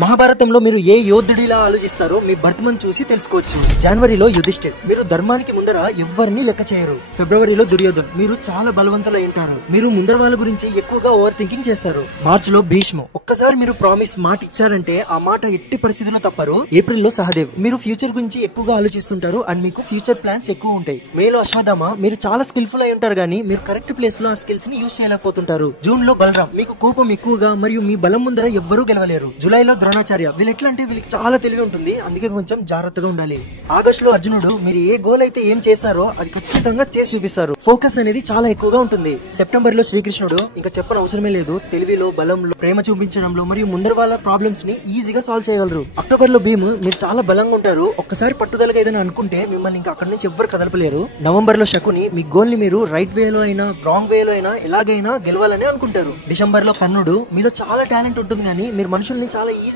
మహాభారతంలో మీరు ఏ యోధుడిలా ఆలోచిస్తారో మీ బర్త్మన్ చూసి తెలుసుకోవచ్చు. జనవరిలో యుధిష్ఠిర్, మీరు ధర్మానికి ముందర ఎవరిని లెక్క చేయరు. ఫిబ్రవరిలో దుర్యోధన్, మీరు చాలా బలవంతులు అయి ఉంటారు. మీరు ముందర వాళ్ళ గురించి ఎక్కువగా ఓవర్ థింకింగ్ చేస్తారు. మార్చ్ లో భీష్మ, ఒక్కసారి మీరు ప్రామిస్ మాట ఇచ్చారంటే ఆ మాట ఎట్టి పరిస్థితుల్లో తప్పరు. ఏప్రిల్ లో సహదేవ్, మీరు ఫ్యూచర్ గురించి ఎక్కువగా ఆలోచిస్తుంటారు అండ్ మీకు ఫ్యూచర్ ప్లాన్స్ ఎక్కువ ఉంటాయి. మే లో అశ్వత్థామ, మీరు చాలా స్కిల్ఫుల్ అయి ఉంటారు కానీ మీరు కరెక్ట్ ప్లేస్ లో ఆ స్కిల్స్ ని యూజ్ చేయలేకపోతుంటారు. జూన్ లో బలరాం, మీకు కోపం ఎక్కువగా మరియు మీ బలం ముందర ఎవ్వరూ గెలవలేరు. జూలైలో ద్రోణాచార్య, వీళ్ళు ఎట్లా అంటే వీళ్ళకి చాలా తెలివి ఉంటుంది, అందుకే కొంచెం జాగ్రత్తగా ఉండాలి. ఆగస్ట్ లో అర్జునుడు, మీరు ఏ గోల్ అయితే ఏం చేశారో అది ఖచ్చితంగా చేసి చూపిస్తారు. ఫోకస్ అనేది చాలా ఎక్కువగా ఉంటుంది. సెప్టెంబర్ లో శ్రీకృష్ణుడు, ఇంకా చెప్పని అవసరమే లేదు, తెలివిలో, బలంలో, ప్రేమ చూపించడంలో మరియు ముందర వాళ్ళ ప్రాబ్లమ్స్ ని ఈజీగా సాల్వ్ చేయగలరు. అక్టోబర్ లో భీమ్, మీరు చాలా బలంగా ఉంటారు, ఒక్కసారి పట్టుదలగా ఏదైనా అనుకుంటే మిమ్మల్ని ఇంకా అక్కడి నుంచి ఎవ్వరు కదలపలేరు. నవంబర్ లో శకుని, మీ గోల్ ని మీరు రైట్ వేలో అయినా రాంగ్ వేలో అయినా ఎలాగైనా గెలవాలని అనుకుంటారు. డిసెంబర్ లో కర్ణుడు, మీలో చాలా టాలెంట్ ఉంటుంది కానీ మీరు మనుషుల్ని చాలా ఈజీ